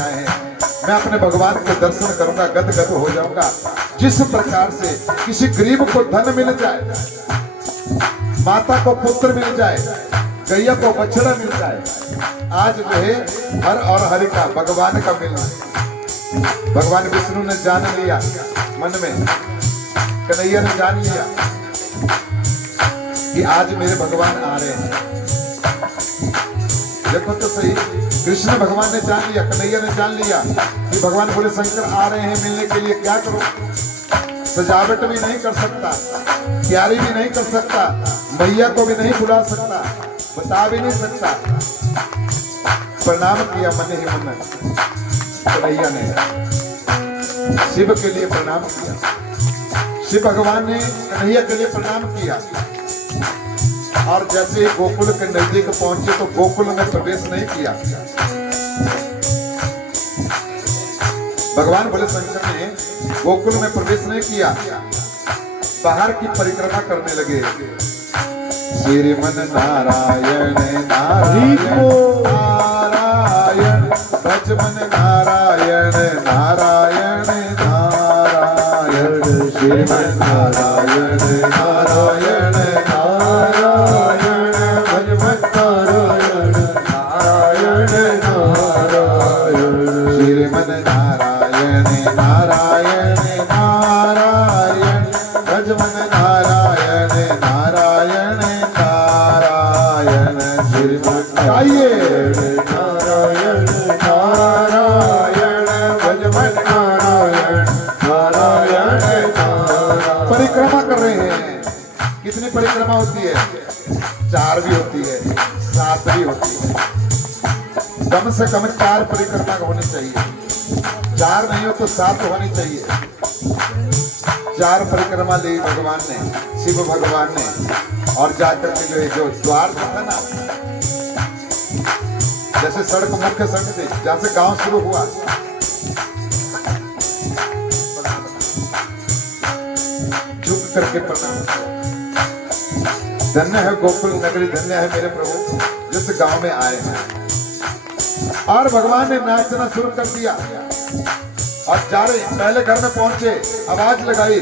के आए हैं। मैं अपने भगवान के दर्शन करूंगा, गदगद हो जाऊंगा। जिस प्रकार से किसी गरीब को धन मिल जाए, माता को पुत्र मिल जाए, गैया को बछड़ा मिल जाए, आज जो है हर और हरि का भगवान का मिलना। भगवान विष्णु ने जान लिया मन में, कन्हैया ने जान लिया कि आज मेरे भगवान आ रहे हैं। देखो तो सही, कृष्ण भगवान ने जान लिया, कन्हैया ने जान लिया कि भगवान भोले शंकर आ रहे हैं मिलने के लिए। क्या करो, सजावट भी नहीं कर सकता, तैयारी भी नहीं कर सकता, मैया को भी नहीं बुला सकता, बता भी नहीं सकता। प्रणाम किया मन ही मन कन्हैया ने, शिव के लिए प्रणाम किया। शिव भगवान ने कन्हैया के लिए प्रणाम किया और जैसे गोकुल के नजदीक पहुंचे तो गोकुल में प्रवेश नहीं किया। भगवान भोले शंकर ने गोकुल में प्रवेश नहीं किया, बाहर की परिक्रमा करने लगे। श्रीमन नारायण नारायण नारायण, भजमन नारायण नारायण नारायण, श्रीमन नारायण नारायण नारायण, भजमन नारायण नारायण नारायण, श्रीमन नारायण नारायण नारायण, भजमन नारायण नारायण नारायण, श्रीमन नारायण नारायण नारायण, भजमन नारायण नारायण नारायण। परिक्रमा कर रहे हैं। कितनी परिक्रमा होती है? 4 भी होती है, 7 भी होती है। कम से कम 4 परिक्रमा होनी चाहिए। 4 नहीं हो तो 7 होनी चाहिए। 4 परिक्रमा ली भगवान ने, शिव भगवान ने, और जाकर के जो द्वार था ना, जैसे सड़क मुख्य सड़क थी जहां से गांव शुरू हुआ, झुक करके प्रणाम। धन्य है गोकुल नगरी, धन्य है मेरे प्रभु जिस गांव में आए हैं। और भगवान ने नाचना शुरू कर दिया और जा रहे, पहले घर में पहुंचे, आवाज लगाई,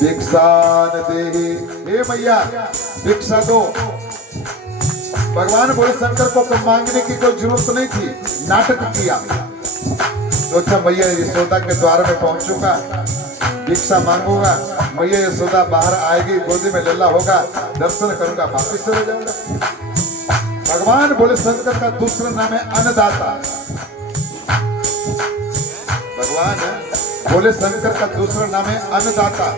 भिक्षान देहि, हे मैया भिक्षा दो। भगवान भोले शंकर को मांगने की कोई जरूरत नहीं थी, नाटक किया। तो अच्छा मैया यशोदा के द्वार में पहुंचूंगा, भिक्षा मांगूंगा, मैया यशोदा बाहर आएगी, गोदी में लल्ला होगा, दर्शन करूंगा, वापिस चले जाऊंगा। भगवान भोले शंकर का दूसरा नाम है अन्नदाता। भगवान भोले शंकर का दूसरा नाम है अन्नदाता।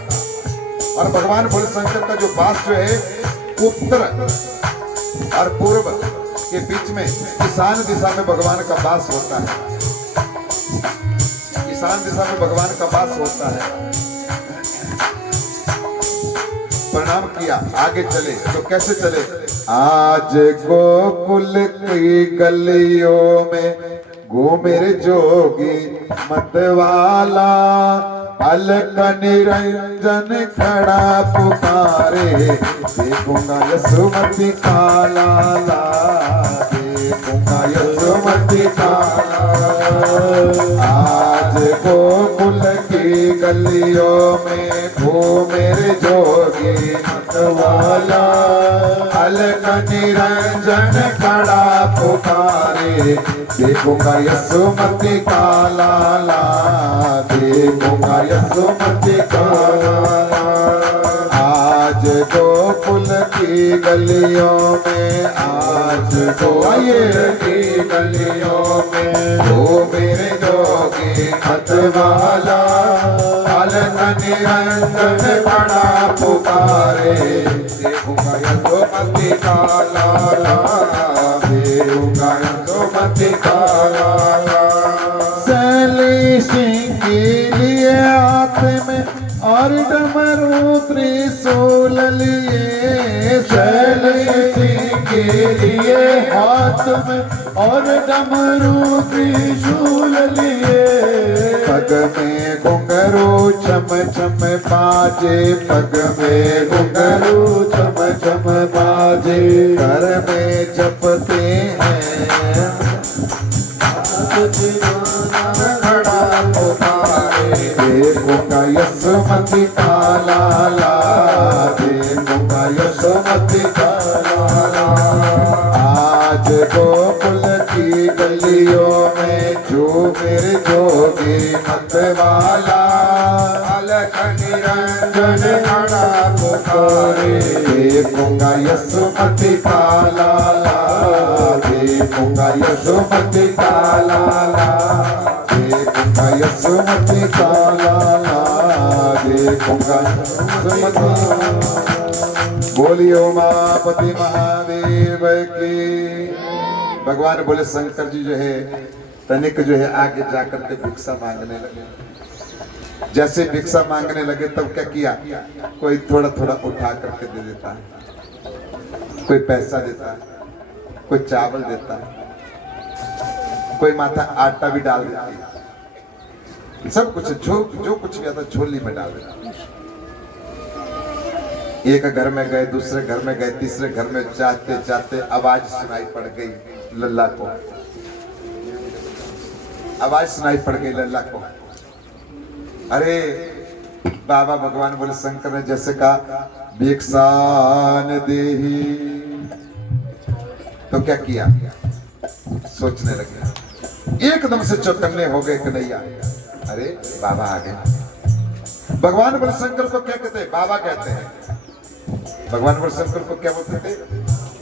और भगवान भोले शंकर का जो वास जो है उत्तर और पूर्व के बीच में ईशान दिशा में भगवान का वास होता है। ईशान दिशा में भगवान का वास होता है। प्रणाम किया, आगे चले तो कैसे चले? आज गोकुल की गलियों में घूमे जोगी मतवाला, अलक निरंजन खड़ा पुकारे, देखूंगा यशोमती का लाला, देखूंगा यशोमती का लाला। आज गोकुल की गलियों में घूमे जोगी मतवाला, अलक निरंजन खड़ा पुकारे, देखूंगा यशोमती का लाला, देखूंगा यशोमती का लाला। आज गोकुल की गलियों में, आज गोकुल की गलियों में वो मेरे जोगी मतवाला, अलक निरंजन खड़ा पुकारे, देखूंगा यशोमती का लाला, देखूंगा यशोमती का लाला। सैली सिंह के लिए हाथ में और डमरू त्रिशूल लिए, सैली सिंह के लिए हाथ में और डमरू त्रिशूल लिए, पग में घुंघरू छम छम बाजे, पग में घुंघरू छम छम बाजे, घर में जपते हैं खड़ा पुकारे, देखूंगा यशोमती का लाला, देखूंगा यशोमती का लाला। आज गोकुल की गलियों में झूमिर जोगी मतवाला, अलख निरंजन खड़ा पुकारे, देखूंगा यशोमती का लाला, देखूंगा यशोमती का लाला, देखूंगा यशोमती का लाला, देखूंगा यशोमती। बोलिए उमापति महादेव की। भगवान बोले शंकर जी जो है तनिक जो है आगे जाकर के भिक्षा मांगने लगे। जैसे भिक्षा मांगने लगे तब क्या किया, कोई थोड़ा थोड़ा उठा करके दे देता है, कोई पैसा देता है, कोई चावल देता है, कोई माथा आटा भी डाल देता है, सब कुछ जो कुछ भी आता झोली में डाल देता है। एक घर में गए, दूसरे घर में गए, तीसरे घर में जाते जाते आवाज सुनाई पड़ गई लल्ला को, आवाज सुनाई पड़ गई लल्ला को। अरे बाबा भगवान बोले शंकर ने जैसे कहा भिक्षान देही, तो क्या किया, सोचने लगे, एकदम से चौकन्ने हो गए कन्हैया। अरे बाबा आ गए। भगवान बोले शंकर को क्या कहते हैं, बाबा कहते हैं। भगवान बोले शंकर को क्या बोलते थे,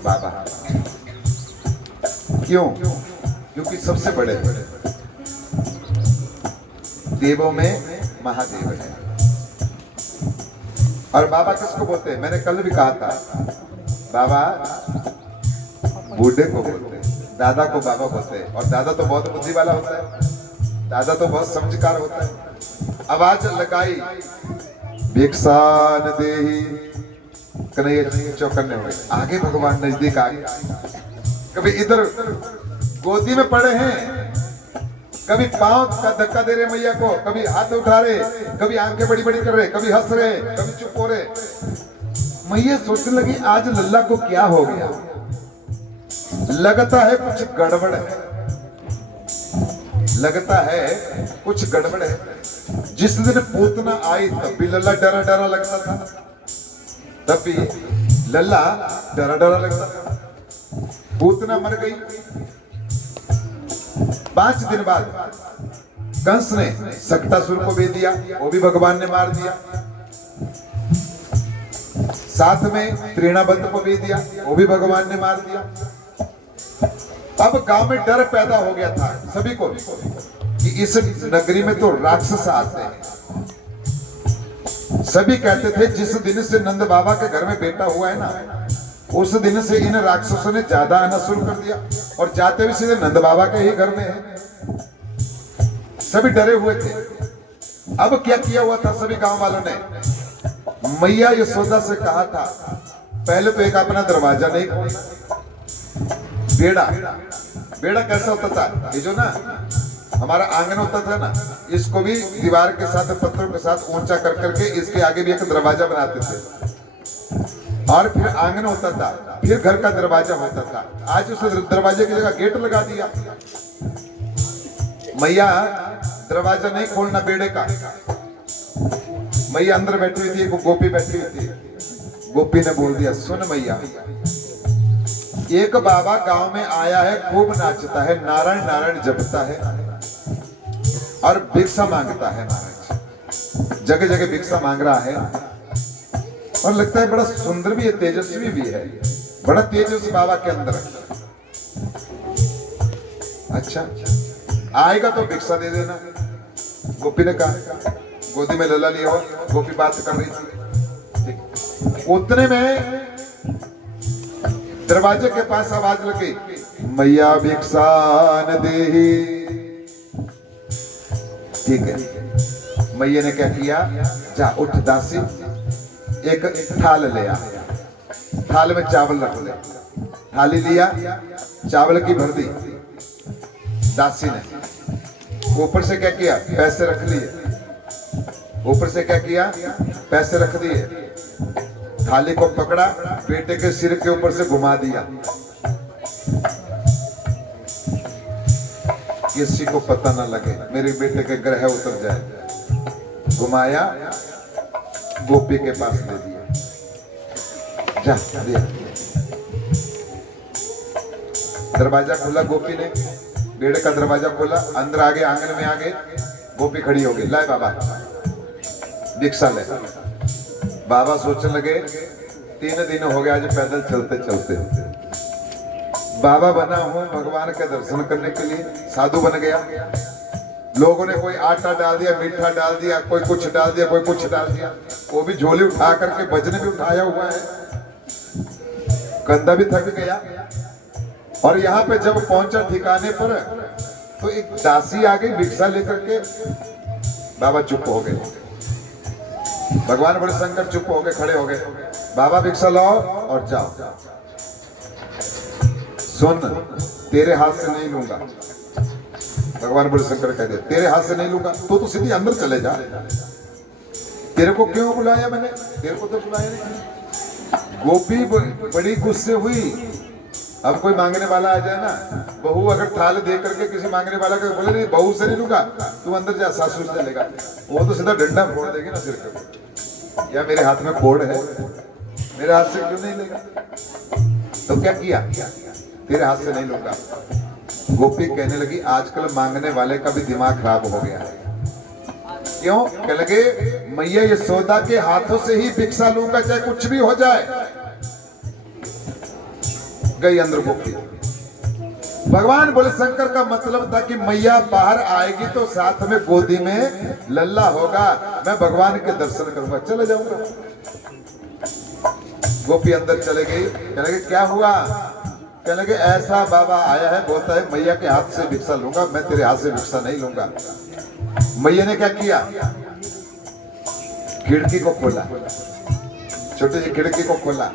बाबा। क्यों? क्योंकि सबसे बड़े देवों में महादेव है। और बाबा किसको बोलते हैं, मैंने कल भी कहा था, बाबा बूढ़े को बोलते हैं, दादा को बाबा बोलते हैं। और दादा तो बहुत बुद्धि वाला होता है, दादा तो बहुत समझकार होता है। आवाज लगाई भिक्षान देही, कन्हैया चौकन्ने हुए। आगे भगवान नजदीक आ गए, कभी इधर गोदी में पड़े हैं, कभी पांव का धक्का दे रहे मैया को, कभी हाथ उठा रहे, कभी आंखें बड़ी बड़ी कर रहे, कभी हंस रहे, कभी चुप हो रहे। मैया सोचने लगी आज लल्ला को क्या हो गया, लगता है कुछ गड़बड़ है, लगता है कुछ गड़बड़ है। जिस दिन पूतना आई तब भी लल्ला डरा डरा लगता था, तब भी लल्ला डरा डरा लगता था। पूतना मर गई, 5 दिन बाद कंस ने सक्टासुर को भेज दिया, वो भी भगवान ने मार दिया। साथ में त्रिणाबंध को भेज दिया, वो भी भगवान ने मार दिया। अब गांव में डर पैदा हो गया था सभी को कि इस नगरी में तो राक्षस आते हैं। सभी कहते थे जिस दिन से नंद बाबा के घर में बेटा हुआ है ना, उस दिन से इन राक्षसों ने ज्यादा आना शुरू कर दिया, और जाते भी सीधे नंद बाबा के ही घर में है। सभी डरे हुए थे। अब क्या किया हुआ था सभी गांव वालों ने, मैया यशोदा से कहा था पहले तो एक अपना दरवाजा नहीं खोलना। बेड़ा, बेड़ा कैसा होता था, ये जो ना हमारा आंगन होता था ना, इसको भी दीवार के साथ पत्थरों के साथ ऊंचा कर करके इसके आगे भी एक दरवाजा बनाते थे, और फिर आंगन होता था, फिर घर का दरवाजा होता था। आज उस दरवाजे की जगह गेट लगा दिया। मैया दरवाजा नहीं खोलना बेड़े का। मैया अंदर बैठी हुई थी, एक गोपी बैठी हुई थी। गोपी ने बोल दिया सुन मैया, एक बाबा गांव में आया है, खूब नाचता है, नारायण नारायण जपता है और भिक्षा मांगता है। महाराज जगह जगह भिक्षा मांग रहा है, और लगता है बड़ा सुंदर भी है, तेजस्वी भी है, बड़ा तेज उस बाबा के अंदर। अच्छा आएगा तो भिक्षा दे देना। गोपी ने कहा, गोदी में लला लिया हो, गोपी बात कर रही थी। उतने में दरवाजे के पास आवाज लगी, मैया भिक्षान देही। ठीक है, मैया ने क्या किया, जा उठ दासी, एक थाल ले आ, थाल में चावल रख ले। थाली लिया, चावल की भर दी। दासी ने ऊपर से क्या किया, पैसे रख लिए। ऊपर से क्या किया, पैसे रख दिए। थाली को पकड़ा, बेटे के सिर के ऊपर से घुमा दिया। किसी को पता ना लगे, मेरे बेटे के ग्रह उतर जाए। घुमाया, गोपी के पास ले दिया, जा दिया। दरवाजा खोला गोपी ने, बेड़े का दरवाजा खोला, अंदर आ गए, आंगन में आ गए। गोपी खड़ी हो गई, लाए बाबा भिक्षा ले। बाबा सोचने लगे 3 दिन हो गया आज पैदल चलते चलते, बाबा बना हूं भगवान के दर्शन करने के लिए, साधु बन गया। लोगों ने कोई आटा डाल दिया, मीठा डाल दिया, कोई कुछ डाल दिया, कोई कुछ डाल दिया। वो भी झोली उठा करके वजन भी उठाया हुआ है, कंधा भी थक गया। और यहाँ पे जब पहुंचा ठिकाने पर तो एक दासी आ गई भिक्षा लेकर के। बाबा चुप हो गए, भगवान बड़े शंकर चुप हो गए, खड़े हो गए। बाबा भिक्षा लाओ और जाओ। सुन, तेरे हाथ से नहीं लूंगा। भगवान बड़े शंकर कह दे, तेरे हाथ से नहीं लूंगा, तो सीधे अंदर चले जा। तेरे को क्यों बुलाया मैंने? तेरे को तो बुलाया नहीं। गोपी बड़ी गुस्से हुई। अब कोई मांगने वाला आ जाए ना, बहू अगर थाल दे करके किसी मांगने वाला को बोले नहीं बहू से नहीं लूंगा, तू अंदर जा, सासू से लेगा, वो तो सीधा डंडा फोड़ देगी ना सिर के। या मेरे हाथ में कोड है, मेरे हाथ से क्यों नहीं लेगा? तो क्या किया? तेरे हाथ से नहीं लूंगा। गोपी कहने लगी, आजकल मांगने वाले का भी दिमाग खराब हो गया है। क्यों? कह लगे, मैया यशोदा के हाथों से ही भिक्षा लूंगा, चाहे कुछ भी हो जाए। गई अंदर गोपी। भगवान बोले शंकर का मतलब था कि मैया बाहर आएगी तो साथ में गोदी में लल्ला होगा, मैं भगवान के दर्शन करूंगा, चले जाऊंगा। गोपी अंदर चले गई। कहने लगे, क्या हुआ? कहने लगे, ऐसा बाबा आया है, बोलता है मैया के हाथ से भिक्षा लूंगा, मैं तेरे हाथ से भिक्षा नहीं लूंगा। मैया ने क्या किया? खिड़की को खोला, छोटी सी खिड़की को खोला,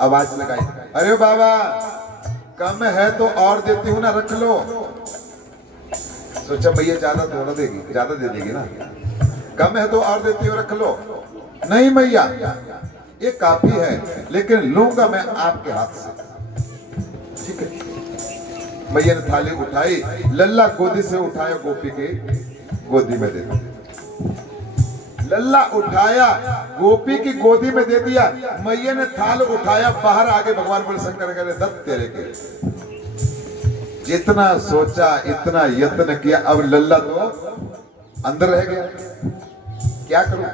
आवाज लगाई, अरे बाबा कम है तो और देती हूँ ना, रख लो। सोचा भैया ज्यादा थोड़ा देगी, ज्यादा दे देगी ना, कम है तो और देती हूँ, रख लो। नहीं मैया ये काफी है, लेकिन लूंगा मैं आपके हाथ से। ठीक है। मैया ने थाली उठाई, लल्ला गोदी से उठाया, गोपी के गोदी में दे दिया। लल्ला उठाया, गोपी की गोदी में दे दिया। मैया ने थाल उठाया, बाहर आगे भगवान बोले शंकर कह रहे, दत्त तेरे के। जितना सोचा इतना यत्न किया, अब लल्ला तो अंदर रह गया। क्या करूं?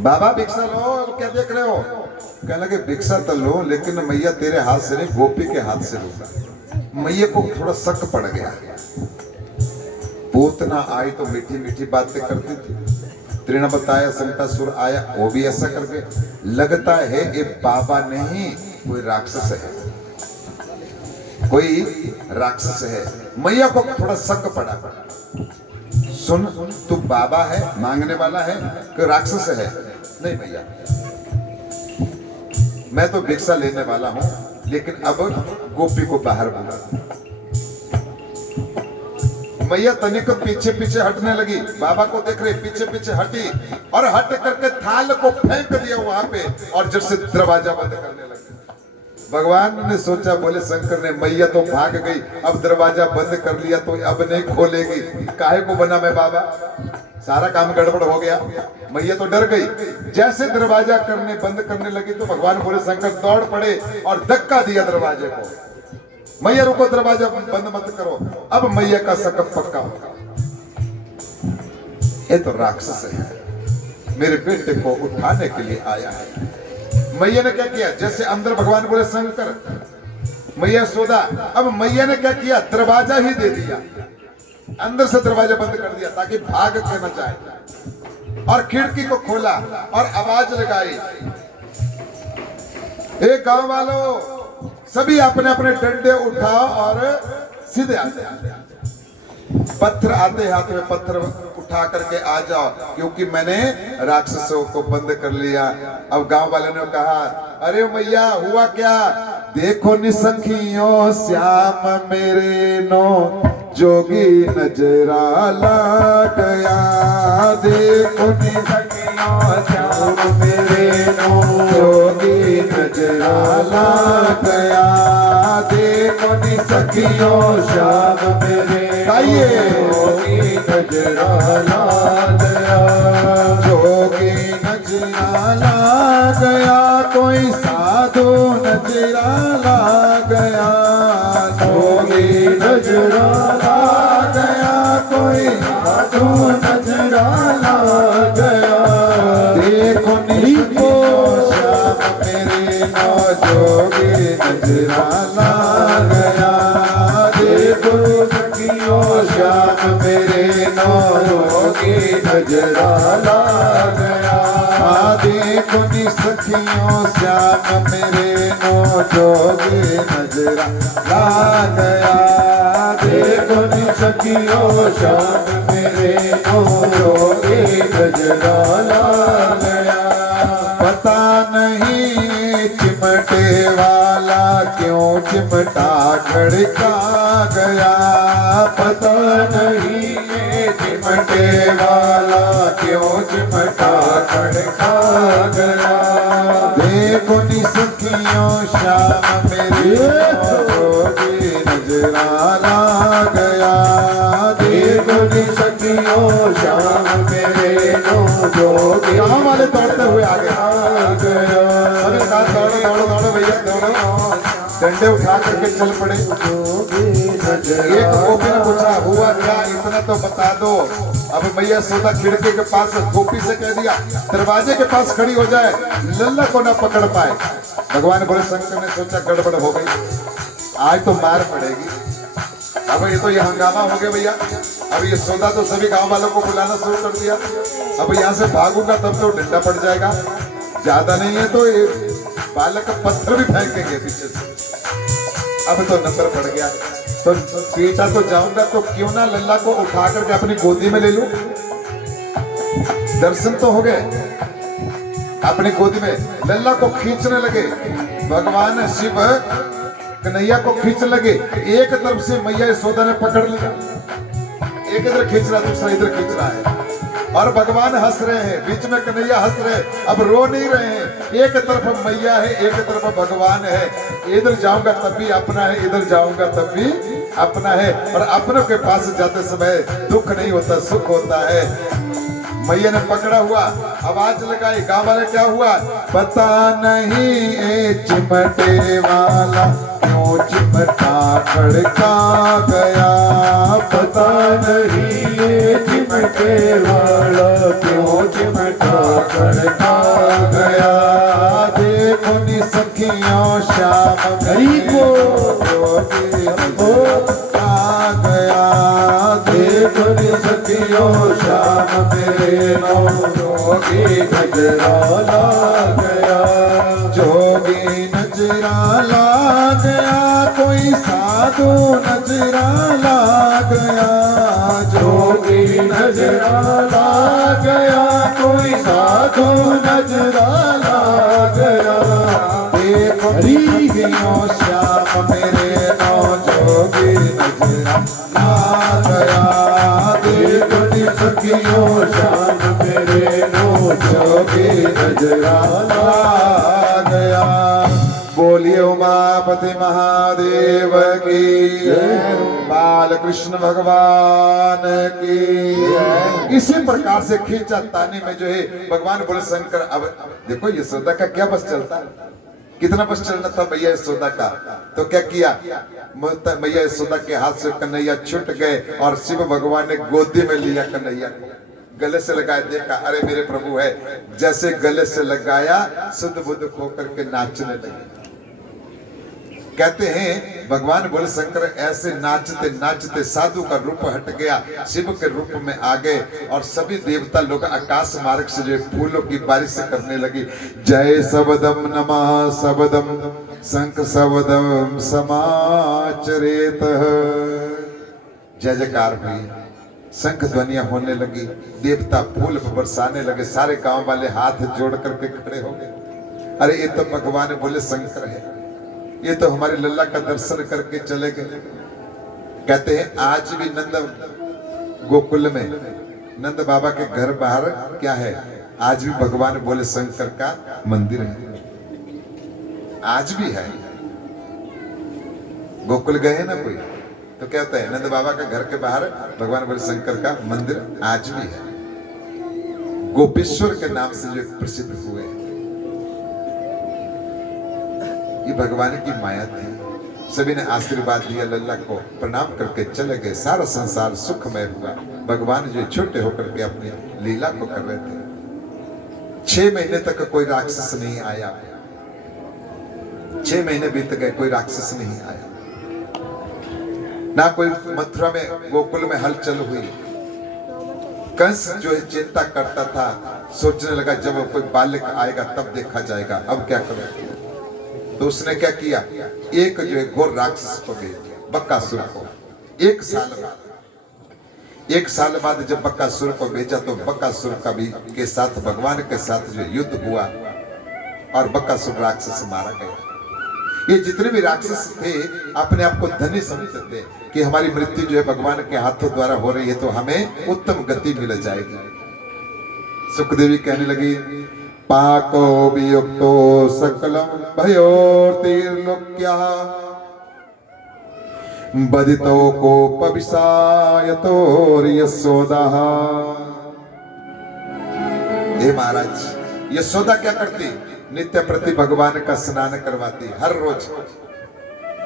बाबा भिक्षा लो, अब क्या देख रहे हो? कहने लगे, भिक्षा तो लो, लेकिन मैया तेरे हाथ से नहीं, गोपी के हाथ से लूंगा। मैया को थोड़ा शक पड़ गया। पूतना आई तो मीठी मीठी बातें करती थी, तृण बताया संतासुर आया, वो भी ऐसा करके। लगता है ये बाबा नहीं, कोई राक्षस है, कोई राक्षस है। मैया को थोड़ा शक पड़ा। सुन, तू बाबा है, मांगने वाला है कि राक्षस है? नहीं भैया, मैं तो भिक्षा लेने वाला हूं, लेकिन अब गोपी को बाहर बुला। मैया तनिक पीछे पीछे हटने लगी, बाबा को देख रहे, पीछे पीछे हटी और हट करके थाल को फेंक दिया वहां पे और जब से दरवाजा बंद करने लगी। भगवान ने सोचा, बोले शंकर ने, मैया तो भाग गई, अब दरवाजा बंद कर लिया तो अब नहीं खोलेगी, काहे को बना मैं बाबा? सारा काम गड़बड़ हो गया। मैया तो डर गई। जैसे दरवाजा बंद करने लगी तो भगवान बोले शंकर दौड़ पड़े और धक्का दिया दरवाजे को। मैया रुको, दरवाजा बंद मत करो, अब मैया का शक पक्का होगा। ये तो राक्षस है, मेरे बेटे को उठाने के लिए आया है। मैया ने क्या किया? जैसे अंदर भगवान बोले शंकर, मैया सोदा, अब मैया ने क्या किया? दरवाजा ही दे दिया, अंदर से दरवाजा बंद कर दिया ताकि भाग के न जाए। और खिड़की को खोला और आवाज लगाई, ए गांव वालों, सभी अपने अपने डंडे उठाओ और सीधे आते। पत्थर आते हाथ में पत्थर उठा करके आ जाओ, क्योंकि मैंने राक्षसों को बंद कर लिया। अब गांव वाले ने कहा, अरे मैया हुआ क्या? देखो निसखियों श्याम मेरे नो जोगी नजराला गया। देखो निसखियों श्याम मेरे नो जोगी नजराला गया। देखो सखियों श्याम मेरे गाइए। जोगी नजरा ला गया, जोगी नजरा ला गया, कोई साधु नजरा ला गया। जोगी नजरा ला गया, कोई साधु नजरा ला गया। देखो निको श्याम मेरे नौ जोगी नजरा ला गया। देखो सखियों श्याम मेरे नौ जोगी नजरा ला गया। देखो नि सखियों श्याम मेरे नो जोगी नजरा ला गया। देखो नि सखियों श्याम मेरे नौ जोगी नजरा ला गया। पता नहीं चिमटे वाला क्यों चिमटा खड़का गया। पता नहीं ये चिमटे वाला क्यों चिमटा खड़का गया। देखो नि सखियों श्याम मेरे नो जोगी नजरा ला गया। देखो नि सखियों श्याम मेरे नौ जोगी गाँव वाले दौड़ते हुए आगे गया। सभी साथ दौड़ो दौड़ो दौड़ो भैया दौड़ो। डंडे उठा करके चल पड़े। एक गोपी ने पूछा हुआ क्या, इतना तो बता दो। अब मैया सोदा खिड़की के पास गोपी से कह दिया दरवाजे के पास खड़ी हो जाए, लल्ला को ना पकड़ पाए। भगवान बोले शंकर ने सोचा गड़बड़ हो गई, आज तो मार पड़ेगी। अब ये हंगामा हो गया भैया। अब ये सौदा तो सभी गांव वालों को बुलाना शुरू कर दिया। अब यहाँ से भागूंगा तब तो डंडा पड़ जाएगा, ज्यादा नहीं है तो ये बालक का पत्थर भी फेंकेंगे पीछे से। अब तो नंबर पड़ गया, तो पीटा तो जाऊंगा तो क्यों ना लल्ला को उठा करके अपनी गोदी में ले लूं। दर्शन तो हो गए, अपनी गोदी में लल्ला को खींचने लगे। भगवान शिव कन्हैया को खींचने लगे। एक तरफ से मैया यशोदा ने पकड़ लिया, एक इधर खींच रहा दूसरा इधर खींच रहा है, और भगवान हंस रहे हैं, बीच में कन्हैया हंस रहे हैं। अब रो नहीं रहे हैं, एक तरफ मैया है एक तरफ भगवान है। इधर जाऊंगा तब भी अपना है, इधर जाऊंगा तब भी अपना है। और अपनों के पास जाते समय दुख नहीं होता, सुख होता है। मैया ने पकड़ा हुआ, आवाज लगाई, गाँव वाले क्या हुआ पता नहीं। ए चिमटे वाला क्यों चिमटा खड़का गया। पता नहीं ये चिमटे वाला क्यों चिमटा खड़का गया। देखो नि सखियों श्याम हरि को जोगी नजरा गया। देखो नि सखियों श्याम मेरे नौ जोगी नजरा ला गया। जोगी नजरा ला गया, कोई साधु नजरा ला गया। जोगी नजरा ला गया, कोई साधु नजरा ला गया। देखो सखियों श्याम मेरे नौ जोगी नजरा ला गया। देखो नि सखियों श्याम मेरे नौ जोगी नजरा ला गया। बोलिए उमापति महादेव की, बाल कृष्ण भगवान की। इसी प्रकार से खींचा ताने में जो है भगवान बोले शंकर। अब देखो यशोदा का क्या बस चलता, कितना बस चलना था मैया यशोदा का। तो क्या किया, मैया यशोदा के हाथ से कन्हैया छूट गए और शिव भगवान ने गोदी में लिया कन्हैया को, गले से लगाया, देखा अरे मेरे प्रभु है। जैसे गले से लगाया शुद्ध बुद्ध होकर के नाचने लगे। कहते हैं भगवान बोले शंकर ऐसे नाचते नाचते साधु का रूप हट गया, शिव के रूप में आ गए। और सभी देवता लोग आकाश मार्ग से जो फूलों की बारिश करने लगी। जय सबदम नमः सबदम शंख सबदम समाचरेत। जय जयकार हुई, शंख ध्वनियां होने लगी, देवता फूल बरसाने लगे। सारे गांव वाले हाथ जोड़ करके खड़े हो गए। अरे ये तो भगवान बोले शंकर है, ये तो हमारे लल्ला का दर्शन करके चले गए। कहते हैं आज भी नंद गोकुल में नंद बाबा के घर बाहर क्या है, आज भी भगवान बोले शंकर का मंदिर है, आज भी है। गोकुल गए ना कोई तो क्या होता है, नंद बाबा के घर के बाहर भगवान बड़े शंकर का मंदिर आज भी है, गोपेश्वर के नाम से जो प्रसिद्ध हुए। ये भगवान की माया थी। सभी ने आशीर्वाद दिया, लल्ला को प्रणाम करके चले गए। सारा संसार सुखमय हुआ। भगवान जो छोटे होकर के अपनी लीला को कर रहे थे। 6 महीने तक कोई राक्षस नहीं आया। 6 महीने बीत गए, कोई राक्षस नहीं आया। ना कोई मथुरा में गोकुल में हलचल हुई। कंस जो है चिंता करता था, सोचने लगा जब कोई बालक आएगा तब देखा जाएगा, अब क्या करें। तो उसने क्या किया, एक जो है घोर राक्षस को भेज दिया, बकासुर को। 1 साल बाद जब बकासुर को भेजा तो बकासुर का भी के साथ भगवान के साथ जो युद्ध हुआ और बकासुर राक्षस मारा गया। ये जितने भी राक्षस थे अपने आप को धनी समझते थे कि हमारी मृत्यु जो है भगवान के हाथों द्वारा हो रही है तो हमें उत्तम गति मिल जाएगी। सुखदेवी कहने लगी, पाको वियुक्तो सकलम भयोर्तिर्लोक्या बदितो कोपविषायतो यशोदा। हे महाराज, यशोदा क्या करती, नित्य प्रति भगवान का स्नान करवाती। हर रोज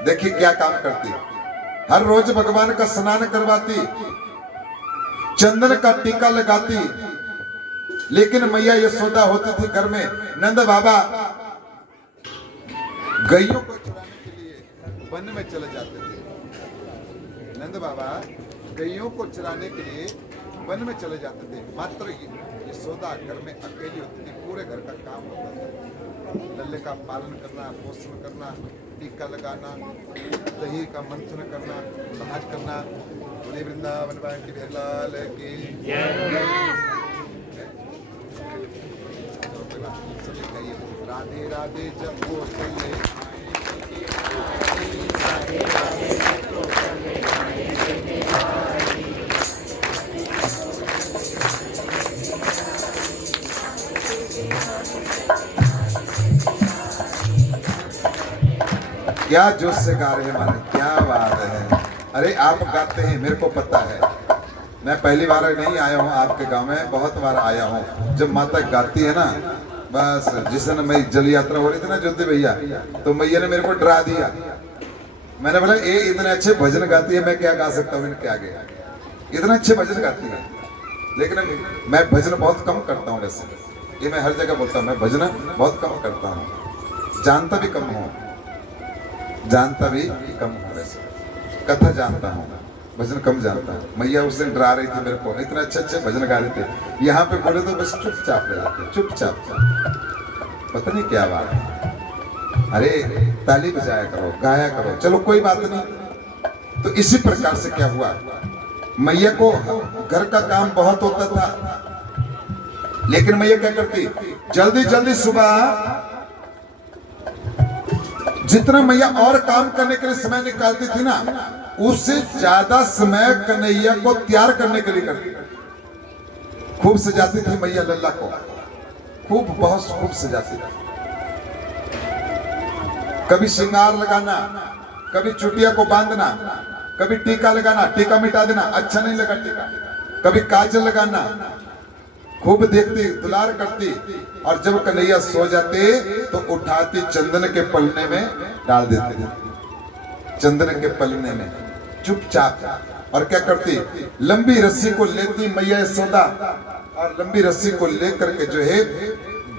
देखिए क्या काम करती, हर रोज भगवान का स्नान करवाती, चंदन का टीका लगाती। लेकिन मैया यशोदा होती थी घर में, नंद बाबा गैयों को चराने के लिए वन में चले जाते थे। नंद बाबा गैयों को चराने के लिए वन में चले जाते थे। मात्र यशोदा घर में अकेली होती थी, पूरे घर का काम होता था। लल्ले का पालन करना, पोषण करना, टीका लगाना, दही का मंथन करना, समाज करना। बोले वृंदावन की भेलाल की सभी कहिए राधे राधे जब वो चले। क्या जोश से गा रहे हैं माने, क्या बात है। अरे आप गाते हैं, मेरे को पता है। मैं पहली बार नहीं आया हूँ आपके गांव में, बहुत बार आया हूँ। जब माता गाती है ना, बस जिस दिन मैं जल यात्रा हो रही थी ना ज्योति भैया, तो मैया ने मेरे को डरा दिया। मैंने बोला ये इतने अच्छे भजन गाती है, मैं क्या गा सकता हूँ इनके आगे, इतने अच्छे भजन गाती है। लेकिन मैं भजन बहुत कम करता हूँ। वैसे ये मैं हर जगह बोलता हूँ, मैं भजन बहुत कम करता हूँ, जानता भी कम हूँ, जानता भी कम हूँ। वैसे कथा जानता हूँ, भजन कम जानता हूँ। मैया उस दिन डरा रही थी मेरे को, इतने अच्छे अच्छे भजन गा रहे थे। यहाँ पे बोले तो बस चुपचाप रह जाते, चुपचाप। पता नहीं क्या बात है। अरे ताली बजाया करो, गाया करो, चलो कोई बात नहीं। तो इसी प्रकार से क्या हुआ, मैया को घर का काम बहुत होता था। लेकिन मैया क्या करती, जल्दी जल्दी सुबह जितना मैया और काम करने के लिए समय निकालती थी ना, उससे ज्यादा समय कन्हैया को तैयार करने के लिए करती। खूब सजाती थी मैया लल्ला को, खूब बहुत खूब सजाती थी। कभी श्रृंगार लगाना, कभी चुटिया को बांधना, कभी टीका लगाना, टीका मिटा देना, अच्छा नहीं लगा टीका, कभी काजल लगाना, खूब देखती, दुलार करती। और जब कन्हैया सो जाते तो उठाती, चंदन के पलने में डाल देती, चंदन के पलने में चुपचाप। और क्या करती, लंबी रस्सी को लेती मैया यशोदा, और लंबी रस्सी को लेकर के जो है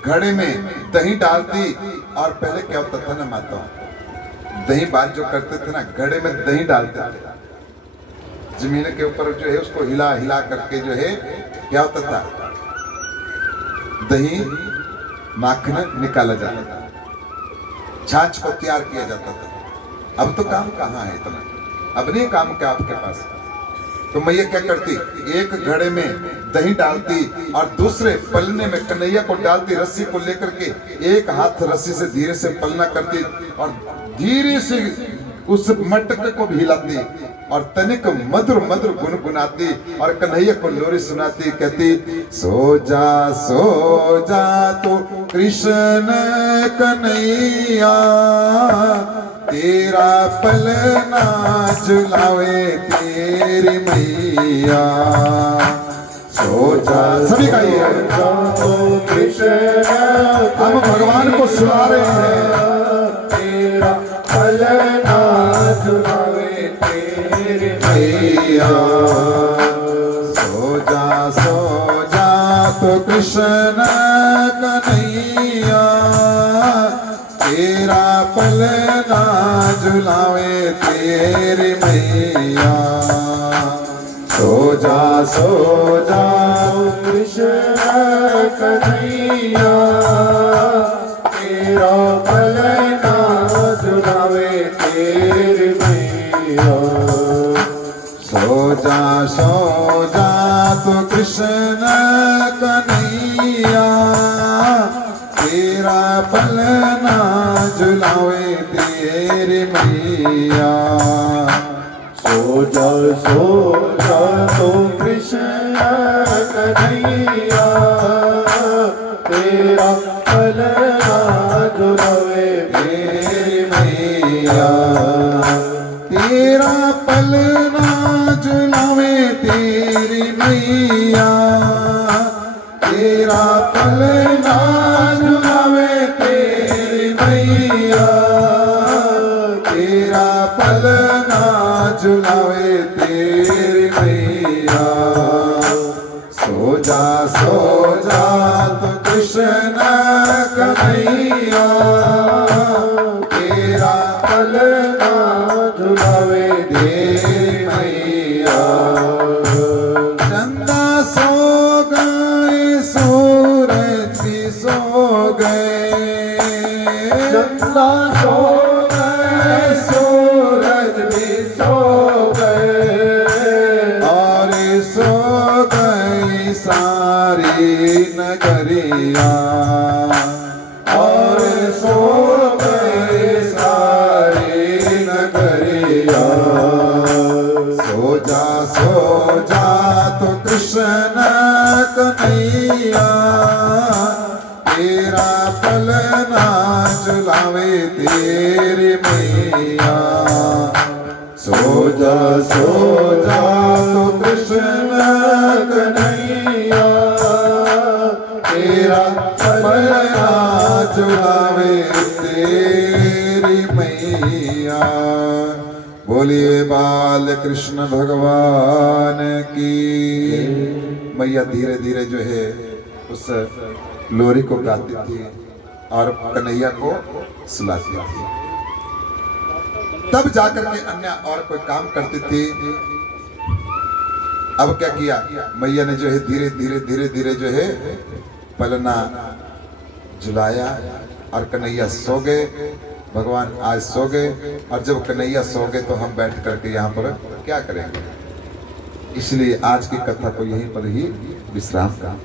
घड़े में दही डालती। और पहले क्या होता था ना माता, दही बात जो करते थे ना, घड़े में दही डालते थे, जमीन के ऊपर जो है उसको हिला हिला करके जो है क्या होता था, दही माखन निकाला जाता था, छाछ को तैयार किया जाता था। अब तो काम कहाँ है इतना, अब नहीं काम क्या आपके पास। तो मैया क्या करती, एक घड़े में दही डालती और दूसरे पलने में कन्हैया को डालती, रस्सी को लेकर के एक हाथ रस्सी से धीरे से पलना करती और धीरे से उस मटके को भी हिलाती और तनिक मधुर मधुर गुनगुनाती और कन्हैया को लोरी सुनाती। कहती, सो जा तो कृष्ण कन्हैया, तेरा पलना झुलावे तेरी मैया। सोचा सभी का ये हम भगवान को सुना रहे हैं। तेरा पलना झुलावे तेरी मैया सो जा तो कृष्ण कन्हैया। तेरा पलना झुलावे तेरी मैया। सो जा कृष्ण कन्हैया। तेरा पलना झुलावे तेरी मैया। सो जा तो कृष्ण कन्हैया। तेरा पलना झुलावे तेरी मैया। सो जा तो कृष्ण कन्हैया। तेरा पलना झुलावे तेरी मैया। तेरा पलना झुलावे तेरी मैया। तेरा पलना झुलावे तेरी मैया। तेरा पलना झुलावे तेरी मैया। सो जा तो कृष्ण कन्हैया। तेरा पलना झुलावे तेरी मैया। चंदा सो गए सूरज भी सो गए। चंदा सो गए सूरज भी सो गए। और सो गई सारी नगरिया। और सो गए सारी नगरिया। सो जा तो कृष्ण कन्हैया। तेरा पलना झुलावे तेरी मैया। सो जा तो कृष्ण कन्हैया। तेरा पलना झुलावे तेरी मैया। बोलिए बाल कृष्ण भगवान की। मैया धीरे धीरे जो है उस लोरी को गाती थी और कन्हैया को सुलाती थी। तब जाकर के अन्य और कोई काम करती थी। अब क्या किया मैया ने जो है धीरे धीरे जो है पलना झुलाया और कन्हैया सो गए। भगवान आज सो गए और जब कन्हैया सो गए तो हम बैठ करके यहाँ पर क्या करेंगे। इसलिए आज की कथा को यहीं पर ही विश्राम का।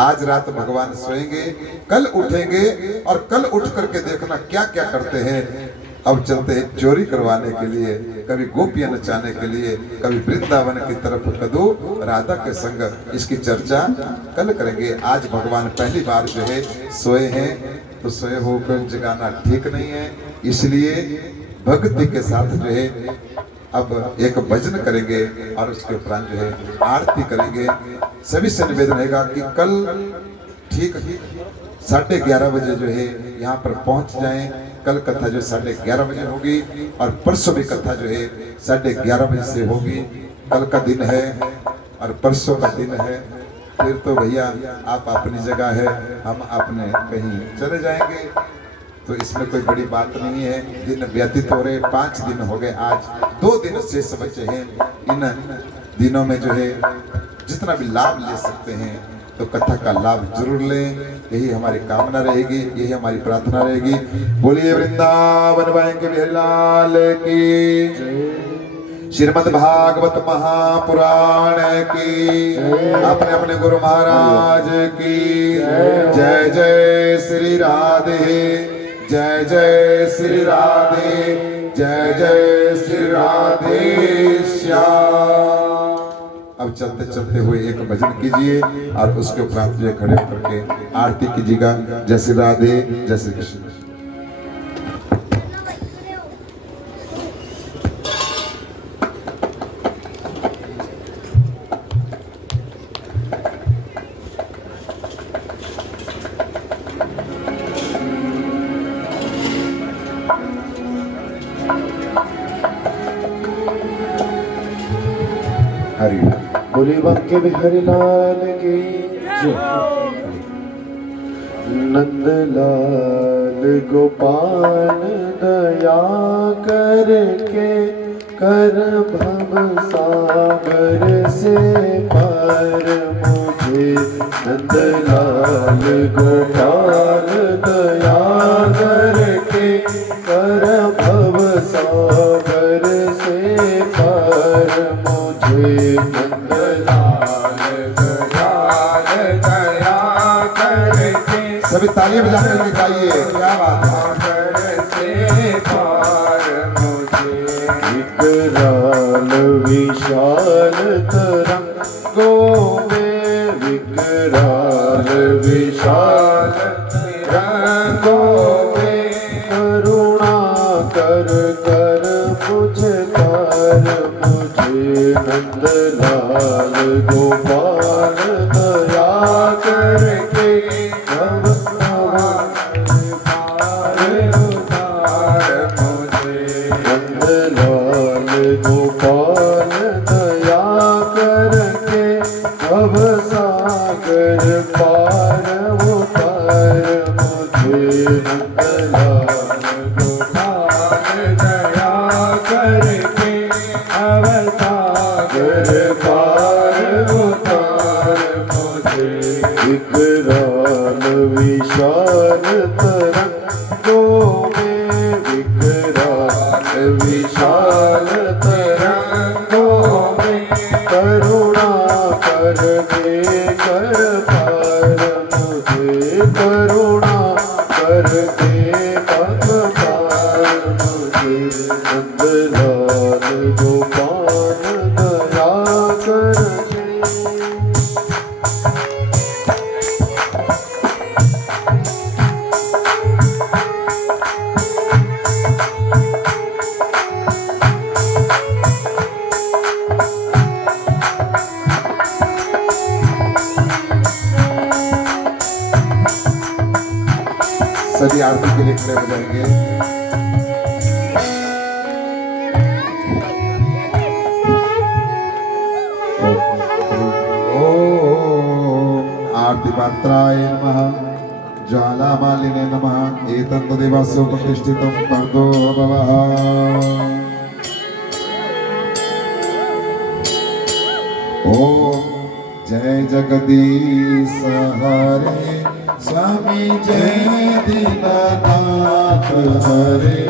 आज रात भगवान सोएंगे, कल उठेंगे और कल उठ करके देखना क्या क्या करते हैं। अब चलते हैं चोरी करवाने के लिए, कभी गोपियां नचाने के लिए, कभी वृंदावन की तरफ कदू राधा के संग। इसकी चर्चा कल करेंगे। आज भगवान पहली बार जो है सोए हैं, तो सोए होकर जगाना ठीक नहीं है। इसलिए भक्ति के साथ जो है अब एक भजन करेंगे और उसके उपरांत जो है आरती करेंगे। सभी से निवेदन रहेगा कि कल ठीक 11:30 बजे जो है यहाँ पर पहुँच जाएं। कल कथा जो 11:30 बजे होगी और परसों भी कथा जो है 11:30 बजे से होगी। कल का दिन है और परसों का दिन है। फिर तो भैया आप अपनी जगह है, हम अपने कहीं चले जाएंगे, तो इसमें कोई बड़ी बात नहीं है। दिन व्यतीत हो रहे, 5 दिन हो गए, आज 2 दिन शेष बचे हैं। इन दिनों में जो है जितना भी लाभ ले सकते हैं तो कथा का लाभ जरूर लें। यही हमारी कामना रहेगी, यही हमारी प्रार्थना रहेगी। बोलिए वृंदावन के बिहारी लाल की। श्रीमद् भागवत महापुराण की। अपने अपने गुरु महाराज की जय। जय श्री राधे, जय जय श्री राधे, जय जय श्री राधे श्याम। अब चलते चलते हुए एक भजन कीजिए और उसके उपरांत जो खड़े होकर के आरती कीजिएगा। जय श्री राधे, जय श्री कृष्ण। हरि बोले वाक्य बिहारी लाल की जय। नंदलाल गोपाल दया करके कर भव सागर से पार मुझे। नंदलाल गोपाल दया करके कर भव सागर से पार मुझे। नंदलाल गोपाल दया करके सभी तालियां बजा करके गाइए, क्या बात है। विकराल विशाल तरंगों में, विकराल विशाल तरंगों में करुणा कर कर मुझे पार मुझे। नंदलाल गोपाल दया करके भव नंदलाल गोपाल दया करके भव सागर पार उतार मुझे। नंदलाल गोपाल दया करके भव सागर पार उतार मुझे। विकराल विशाल तरंगों में, विकराल विशाल तरंगों में करुणा कर दे कर पार मुझे। करुणा कर दे कर पार मुझे। नंदलाल गोपाल दया करके सभी आरती के लिए खड़े हो जाएंगे। ओम आरती पात्राय नमः, ज्वालामालिने नमः, एतत् देवस्य प्रतिष्ठितं तर्दो भवः। ओम जय जगदीश हरे स्वामी जय दीनानाथ हरे।